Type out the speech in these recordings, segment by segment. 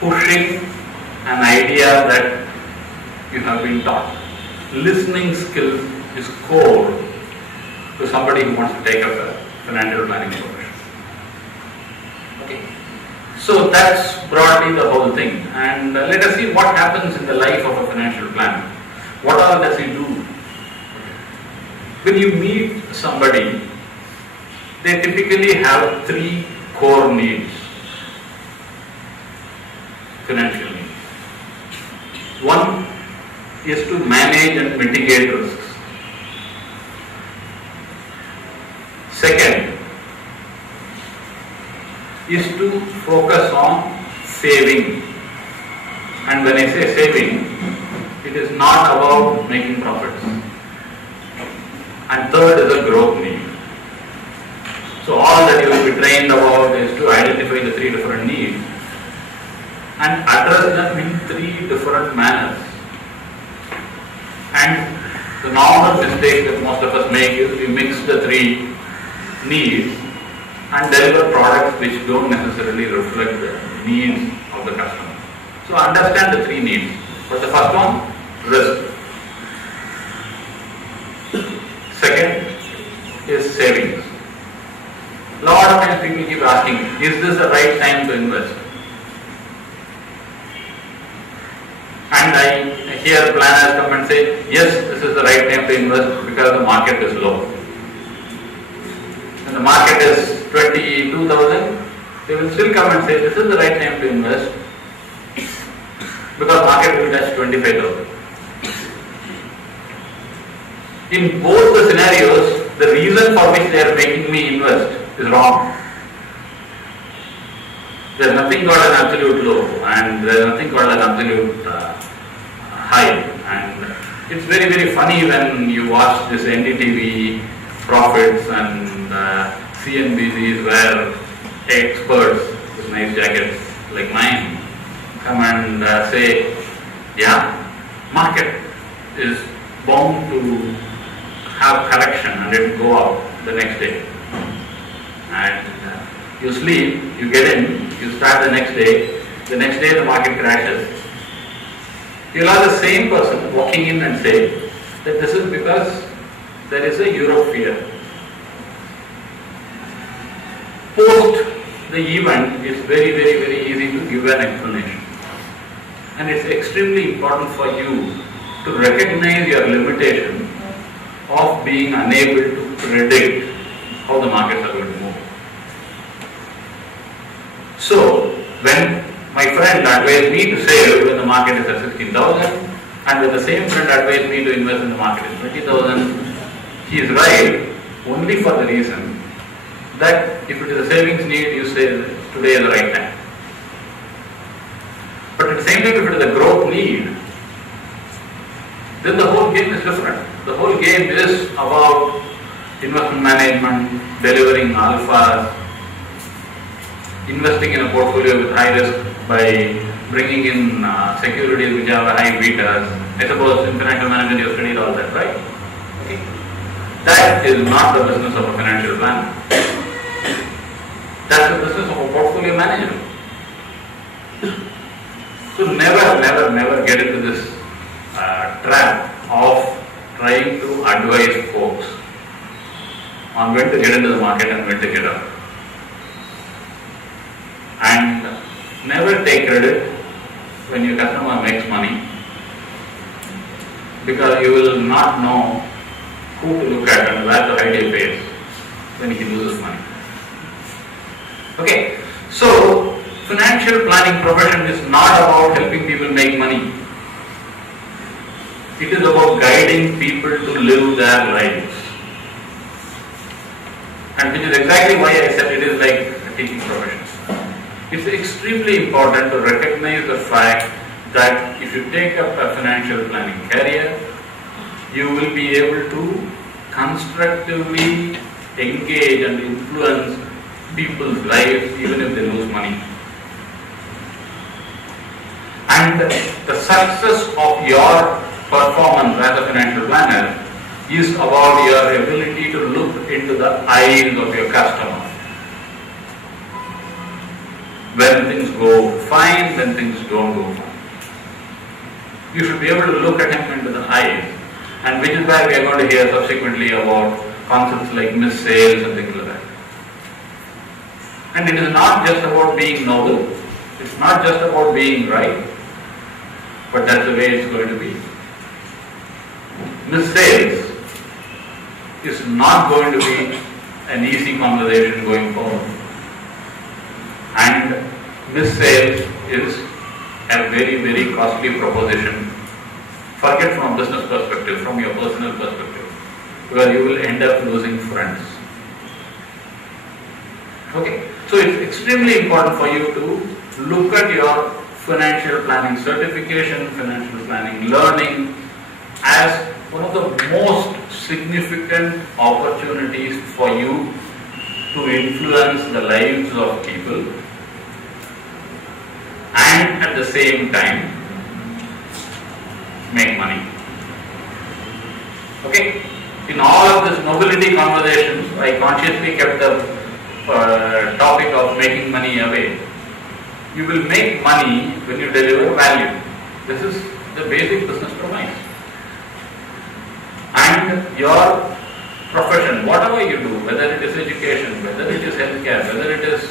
pushing an idea that you have been taught. Listening skills is core to somebody who wants to take up a financial planning profession. Okay. So that's broadly the whole thing. And let us see what happens in the life of a financial planner. What all does he do? When you meet somebody, they typically have three core needs, financial needs. One is to manage and mitigate risks. Second is to focus on saving. And when I say saving, it is not about making profits. And third is a growth need. So all that you will be trained about is to identify the three different needs and address them in three different manners. And the normal mistake that most of us make is we mix the three needs and deliver products which don't necessarily reflect the needs of the customer. So understand the three needs. But the first one, risk. Second is savings. A lot of times people keep asking, is this the right time to invest? And I hear planners come and say, yes, this is the right time to invest because the market is low. When the market is 22,000, they will still come and say, this is the right time to invest because market will touch 25,000. In both the scenarios, the reason for which they are making me invest is wrong. There is nothing called an absolute low and there is nothing called an absolute high. And it's very, very funny when you watch this NDTV profits and CNBCs where experts with nice jackets like mine come and say, yeah, market is bound to have correction and it will go out the next day. And you sleep, you get in, you start the next day the market crashes. You'll have the same person walking in and say that this is because there is a Europe fear. Post the event, it's very, very, very easy to give an explanation. And it's extremely important for you to recognize your limitation of being unable to predict how the markets are going to move. So, when my friend advised me to save when the market is at 16,000 and when the same friend advised me to invest in the market at 20,000, he is right only for the reason that if it is a savings need, you say today is the right time. But at the same time, if it is a growth need, then the whole game is different. The whole game is about investment management, delivering alphas, investing in a portfolio with high risk by bringing in securities which have high betas. I suppose in financial management you have studied all that, right? Okay. That is not the business of a financial planner. That's the business of a portfolio manager. So never get into this trap of trying to advise folks on when to get into the market and when to get out. And never take credit when your customer makes money, because you will not know who to look at and where to hide your face when he loses money. Okay, so financial planning profession is not about helping people make money. It is about guiding people to live their lives. And which is exactly why I said it is like a teaching profession. It's extremely important to recognize the fact that if you take up a financial planning career, you will be able to constructively engage and influence people's lives even if they lose money. And the success of your performance as a financial planner is about your ability to look into the eyes of your customer. when things go fine, when things don't go fine. You should be able to look at him into the eyes, and which is why we are going to hear subsequently about concepts like Miss Sales and things like that. And it is not just about being noble, it's not just about being right, but that's the way it's going to be. Miss Sales is not going to be an easy conversation going forward. And Miss Sales is a very, very costly proposition. Forget from a business perspective, from your personal perspective, where you will end up losing friends. Okay, so it's extremely important for you to look at your financial planning certification, financial planning learning as one of the most significant opportunities for you to influence the lives of people and at the same time make money. Okay, in all of this nobility conversations, I consciously kept the topic of making money away. You will make money when you deliver value. This is the basic business premise. And your profession, whatever you do, whether it is education, whether it is healthcare, whether it is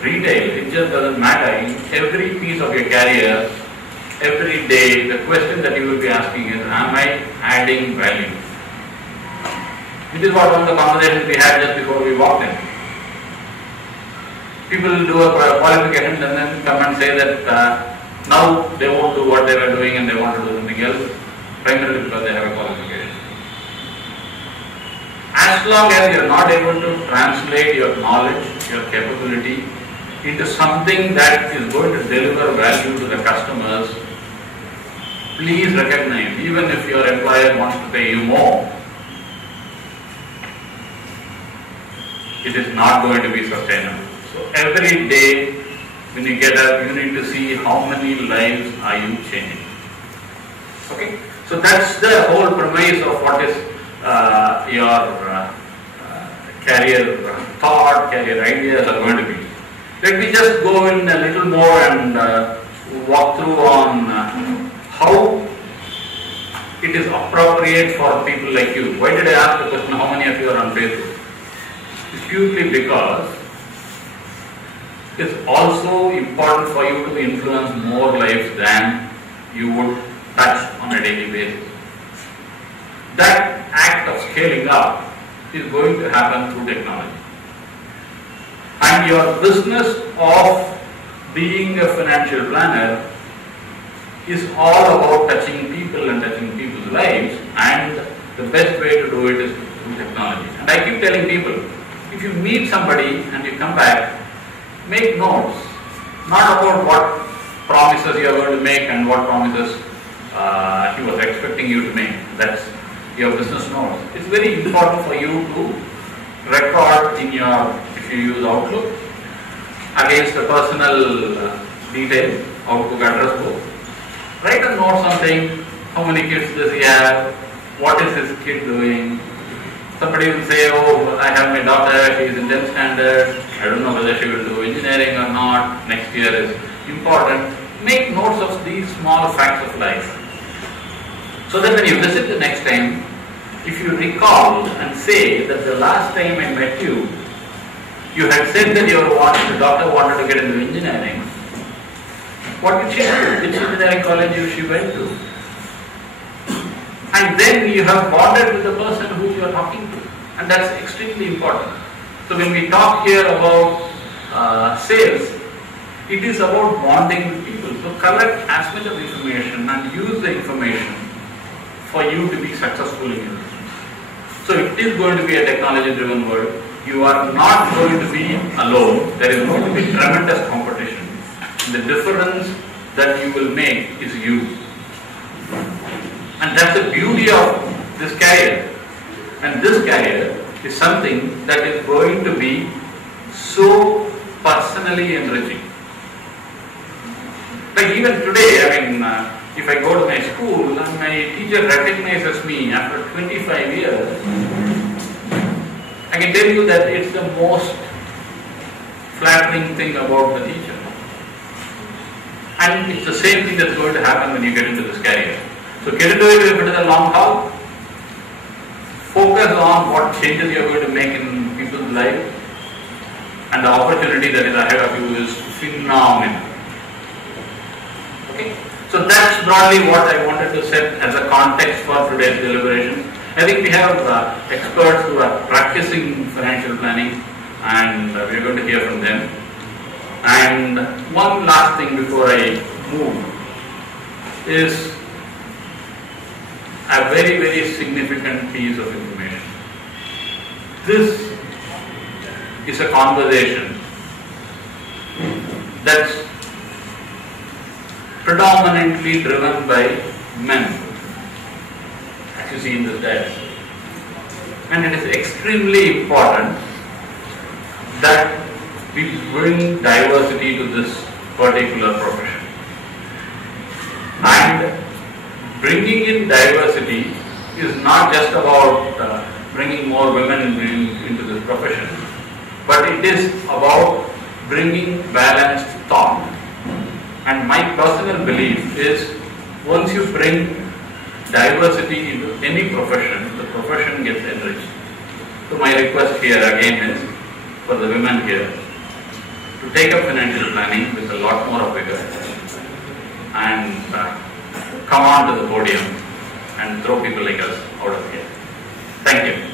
retail, it just doesn't matter. In every piece of your career, every day, the question that you will be asking is, am I adding value? This is what one of the conversations we had just before we walked in. People do a qualification and then come and say that now they won't do what they were doing and they want to do something else, primarily because they have a qualification. As long as you are not able to translate your knowledge, your capability into something that is going to deliver value to the customers, please recognize, even if your employer wants to pay you more, it is not going to be sustainable. So every day when you get up, you need to see how many lives are you changing. Okay? So that's the whole premise of what is your career thought, career ideas are going to be. Let me just go in a little more and walk through on how it is appropriate for people like you. Why did I ask the question, how many of you are on Facebook? It's purely because it's also important for you to influence more lives than you would touch on a daily basis. That act of scaling up is going to happen through technology. And your business of being a financial planner is all about touching people and touching people's lives, and the best way to do it is through technology. And I keep telling people, if you meet somebody and you come back, make notes, not about what promises you are going to make and what promises he was expecting you to make. That's your business notes. It's very important for you to record in your, if you use Outlook, against the personal detail, Outlook address book. Write a note something, how many kids does he have, what is his kid doing. Somebody will say, oh, I have my daughter, she is in 10th standard, I don't know whether she will do engineering or not, next year is important. Make notes of these small facts of life. So that when you visit the next time, if you recall and say that the last time I met you, you had said that your daughter wanted to get into engineering. What did she do? Which engineering college she went to? And then you have bonded with the person who you are talking to. And that's extremely important. So when we talk here about sales, it is about bonding with people. So collect as much of information and use the information for you to be successful in your business. So it is going to be a technology-driven world. You are not going to be alone. There is going to be tremendous competition. The difference that you will make is you. And that's the beauty of this career. And this career is something that is going to be so personally enriching. Like even today, if I go to my school and my teacher recognizes me after 25 years, I can tell you that it's the most flattering thing about the teacher. And it's the same thing that's going to happen when you get into this career. So get into it if it is a long haul. Focus on what changes you are going to make in people's life, and the opportunity that is ahead of you is phenomenal. Okay? So that's broadly what I wanted to set as a context for today's deliberation. I think we have experts who are practicing financial planning, and we are going to hear from them. And one last thing before I move is a very, very significant piece of information. This is a conversation that's predominantly driven by men, as you see in this diagram. And it is extremely important that we bring diversity to this particular profession. And bringing in diversity is not just about bringing more women into this profession, but it is about bringing balanced thought. And my personal belief is, once you bring diversity into any profession, the profession gets enriched. So my request here again is for the women here to take up financial planning with a lot more of vigor and come on to the podium and throw people like us out of here. Thank you.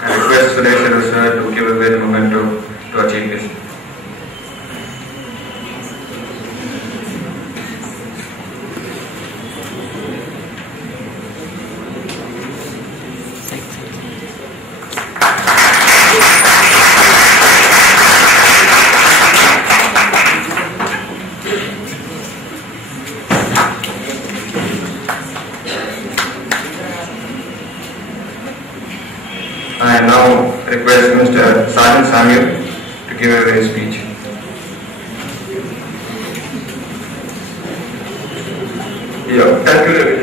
I request Suresh sir to give away the momentum to achieve this. I now request Mr. Shajan Samuel to give away his speech. Yeah, thank you, Ravi.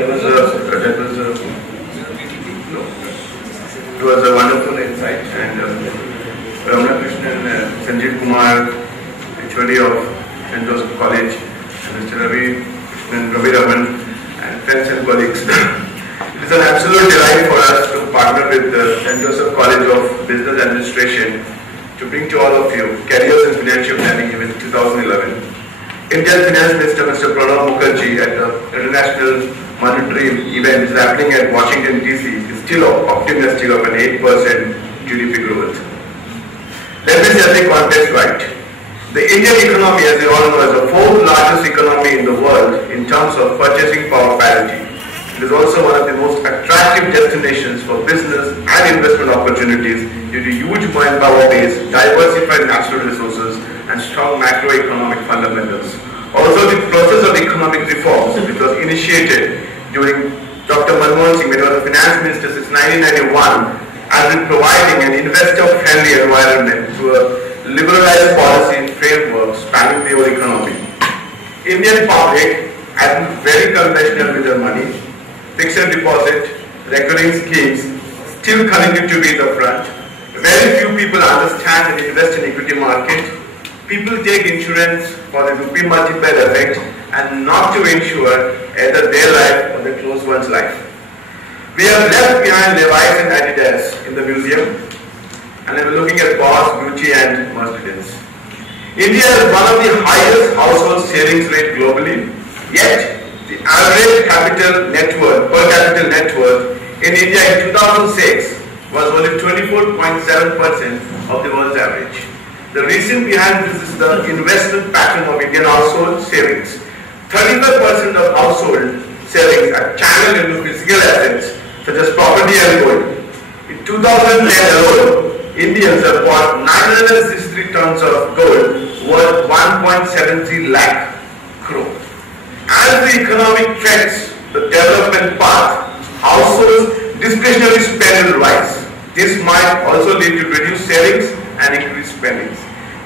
It was a wonderful insight, and Ramana Krishnan, Sanjeev Kumar, HOD of St. Joseph College, Mr. Ravi Krishnan, Ravi Raman, and friends and colleagues. It is an absolute delight for us to partner with the St. Joseph College of Business Administration to bring to all of you Careers in Financial Planning Event 2011. Indian Finance Minister Mr. Pranav Mukherjee at the International Monetary Event is happening at Washington DC is still optimistic of an 8% GDP growth. Let me set the context right. The Indian economy, as you all know, is the fourth largest economy in the world in terms of purchasing power parity. It is also one of the most attractive destinations for business and investment opportunities due to huge manpower base, diversified natural resources, and strong macroeconomic fundamentals. Also, the process of economic reforms, which was initiated during Dr. Manmohan Singh, when he was the finance minister since 1991, has been providing an investor-friendly environment through a liberalized policy framework spanning the whole economy. Indian public has been very conventional with their money. Fixed deposit, recurring schemes still continue to be the front. Very few people understand and invest in equity market. People take insurance for the rupee multiplier effect and not to ensure either their life or their close one's life. We have left behind Levi's and Adidas in the museum, and we are looking at Bosch, Gucci and Mercedes. India has one of the highest household savings rate globally, yet the average capital net worth, per capita net worth in India in 2006 was only 24.7% of the world's average. The reason behind this is the investment pattern of Indian household savings. 35% of household savings are channeled into physical assets such as property and gold. In 2010 alone, Indians have bought 963 tons of gold worth 1.73 lakh crore. As the economic trends, the development path, households' discretionary spend will rise. This might also lead to reduced savings and increased spending.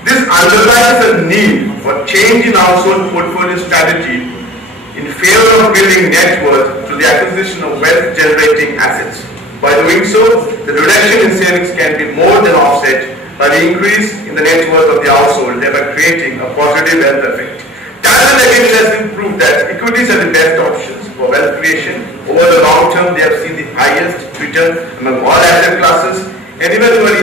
This underlines a need for change in household portfolio strategy in favor of building net worth through the acquisition of wealth-generating assets. By doing so, the reduction in savings can be more than offset by the increase in the net worth of the household, thereby creating a positive wealth effect. Time and again, it has been proved that equities are the best options for wealth creation. Over the long term, they have seen the highest return among all asset classes, and even